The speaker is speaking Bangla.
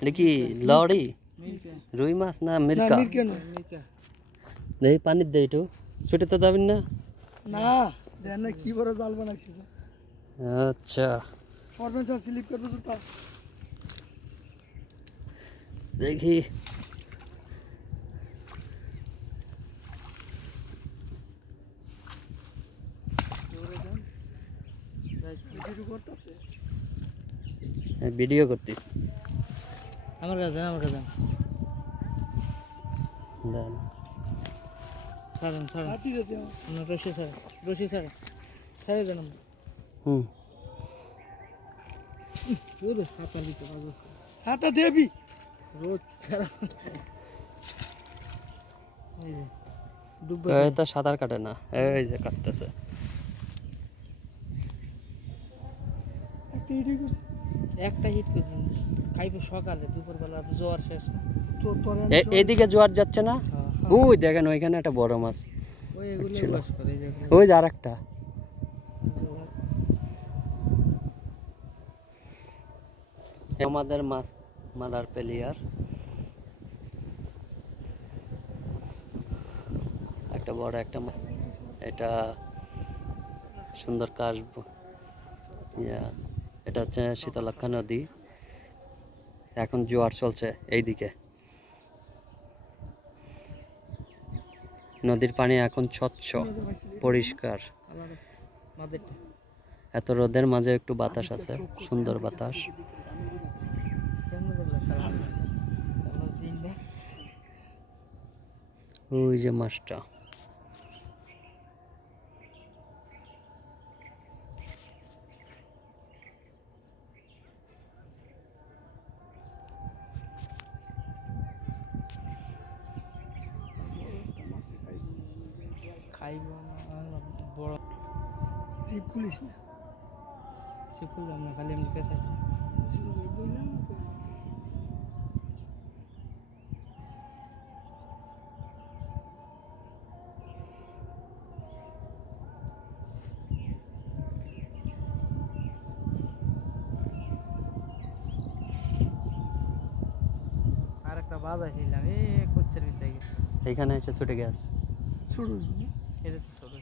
এটা কি লড়ি রুই মাছ না মিরকা? দেখি পানির দেয় একটু ছুটে তো যাবেন না? না দেন না, কি বড় জাল বানাইছে। আচ্ছা ফরমেশন স্লিপ করবে তো তা দেখি। ভিডিও করতে আমার কাছে দেন ছাড়েন ছাড়েন রশি ছাড়েন, রশি ছাড়েন, ছেড়ে দেন। হুম সাঁতার দিতে হাতা দেবি রোদ এই তো সাঁতার কাটে না, এই যে কাটতেছে। একটা হিট করছেন খাইবে সকালে, দুপুরবেলা জোয়ার শেষ না তো তোর এইদিকে জোয়ার যাচ্ছে না? ওই দেখেন ওইখানে একটা বড় মাছ ওই এগুলো বাস করে, এই যে ওই যে আরেকটা। আমাদের মাছ মারার প্লেয়ার একটা বড় একটা এটা সুন্দর কাশব। এটা হচ্ছে শীতলক্ষা নদী, এখন জোয়ার চলছে এইদিকে। নদীর পানি এখন স্বচ্ছ পরিষ্কার, এত রোদের মাঝে একটু বাতাস আছে, সুন্দর বাতাস। ওই যে মাছটা খাইব বড় ছিপ খুলিস না, ছিপ খুললাম না, খালি এমনি পেঁচাইছি। আর একটা বাজা ছিলাম, এ কোচ্ছের ভিতরে গেছে, এইখানে এসে ছুটে গেছে। ছোট এটা তো ছোট।